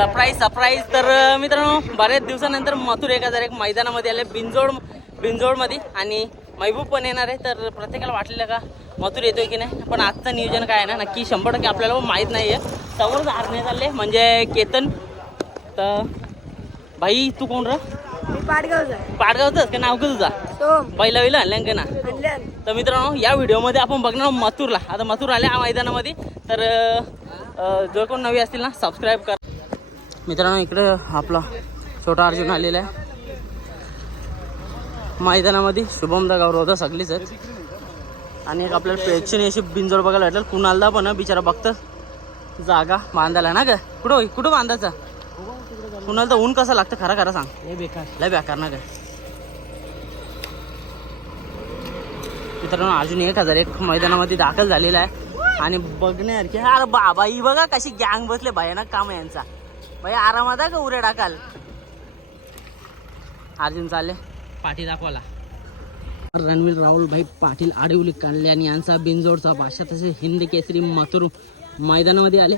Surprise surprise. तर मित्रांनो बऱ्याच दिवसानंतर मथुर एक हजार एक मैदानामध्ये आले बिंजोड बिंजोडमध्ये आणि महबूब पण येणार आहे. तर प्रत्येकाला वाटलेलं का मथुर येतोय की नाही? पण आजचं नियोजन काय आहे ना नक्की शंभर टक्के आपल्याला माहीत नाही आहे समोरच आरणे चालले म्हणजे केतन. तर भाई तू कोण र. पाडगावचंच का? नाव का तुझा पहिला वेळेला आणलं का ना तर मित्रांनो या व्हिडिओमध्ये आपण बघणार मथुरला. आता मथुर आले या मैदानामध्ये. तर अं, जो कोण नवी असतील ना सबस्क्राईब कर. मित्रांनो इकडं आपला छोटा अर्जुन आलेला आहे. मैदानामध्ये शुभमदा गावर होता सगळीच आहेत. आणि एक आपल्याला प्रेक्षणीय अशी बिंजोड बघायला भेटलं. कुणालदा पण बिचारा बघतं जागा बांधायला ना का कुठं कुठं बांधायचा? कुणाला तर ऊन कसं लागतं? खरं खरं सांग. लय बेकार. लय बेकार ना काय मित्रांनो अजून एक हजार एक मैदानामध्ये दाखल झालेला आहे. आणि बघण्यासारखे अरे बाबा ही बघा कशी गँग बसले. भयानक काम यांचा. भाई आरामात आहे का उरे टाकाल अर्जुन चालले. पाठी दाखवाला रणवीर राहुल भाई पाटील आडिवली काढले आणि यांचा बिनजोडचा भाषा तसे हिंद केसरी मथुर मैदानामध्ये आले.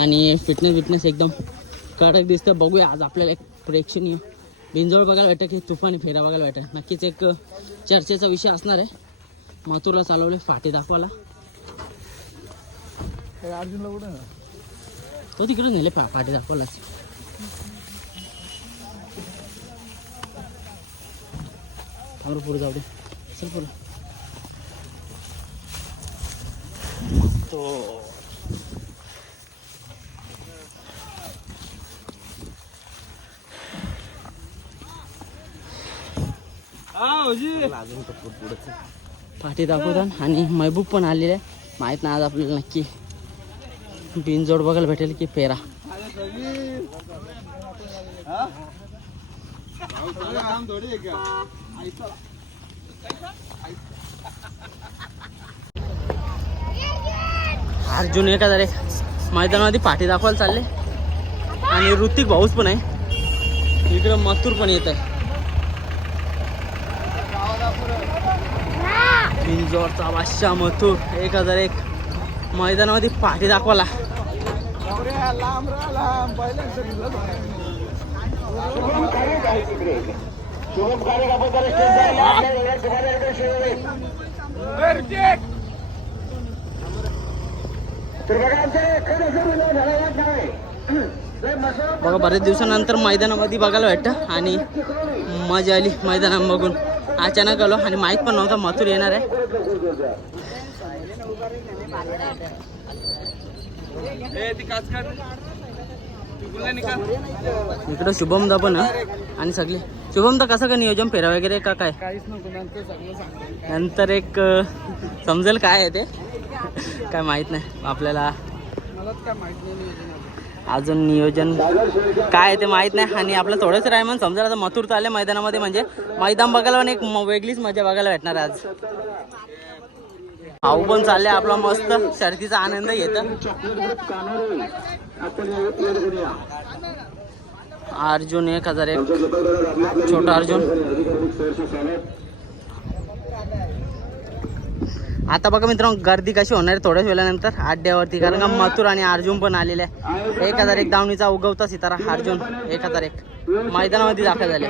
आणि फिटनेस विटनेस एकदम कडक दिसतं. बघूया आज आपल्याला एक प्रेक्षणीय बिंजोड बघायला भेटतं की तुफानी फेरा बघायला भेटतं. नक्कीच एक चर्चेचा विषय असणार आहे. मथुरला चालवले फाटी दाखवाला अर्जुनला कुठं ना तो तिकडे नेले फा फाटी दाखवायला थांबर पुढे जाऊ दे. चल पुढे. तो पाठी दाखवतात आणि महबूब पण आलेले आहे माहीत नाही आज आपल्याला नक्की. बिनजोड बघायला भेटेल की पेरा. अर्जुन एक हजार एक. मैदानामध्ये पाठी दाखवायला चालले. आणि ऋतिक भाऊस पण आहे. इकडं मथुर पण येत आहे. बिनजोडचा बादशाह मथुर. एक हजार एक. मैदानामध्ये पाठी दाखवायला. लांब लांब. बघा. बऱ्याच दिवसानंतर मैदानामध्ये बघायला भेटतं आणि मजा आली मैदाना बघून. अचानक आलो आणि माहीत पण नव्हता मथुर येणार आहे. इकडं शुभमदा पण आहे आणि सगळे. शुभमदा कसं का नियोजन फेरा वगैरे का काय? नंतर एक समजेल काय आहे ते. काय माहीत नाही आपल्याला. अजून. नियोजन काय आहे ते माहीत नाही. आणि आपलं थोडंसं रायमन समजा आता मथुर चालले मैदानामध्ये. म्हणजे मैदान बघायला पण एक वेगळीच मजा बघायला भेटणार आज. भाऊ पण चालले आपला मस्त. शर्तीचा आनंद घेत अर्जुन एक हजार एक. छोटा अर्जुन. आता बघा मित्रांनो गर्दी कशी होणार थोड्याच वेळानंतर अड्ड्यावरती कारण का मथुर आणि अर्जुन पण आलेले आहे. एक हजार एक दावणीचा उगवता सितारा अर्जुन. एक हजार एक. मैदानामध्ये दाखल झाले.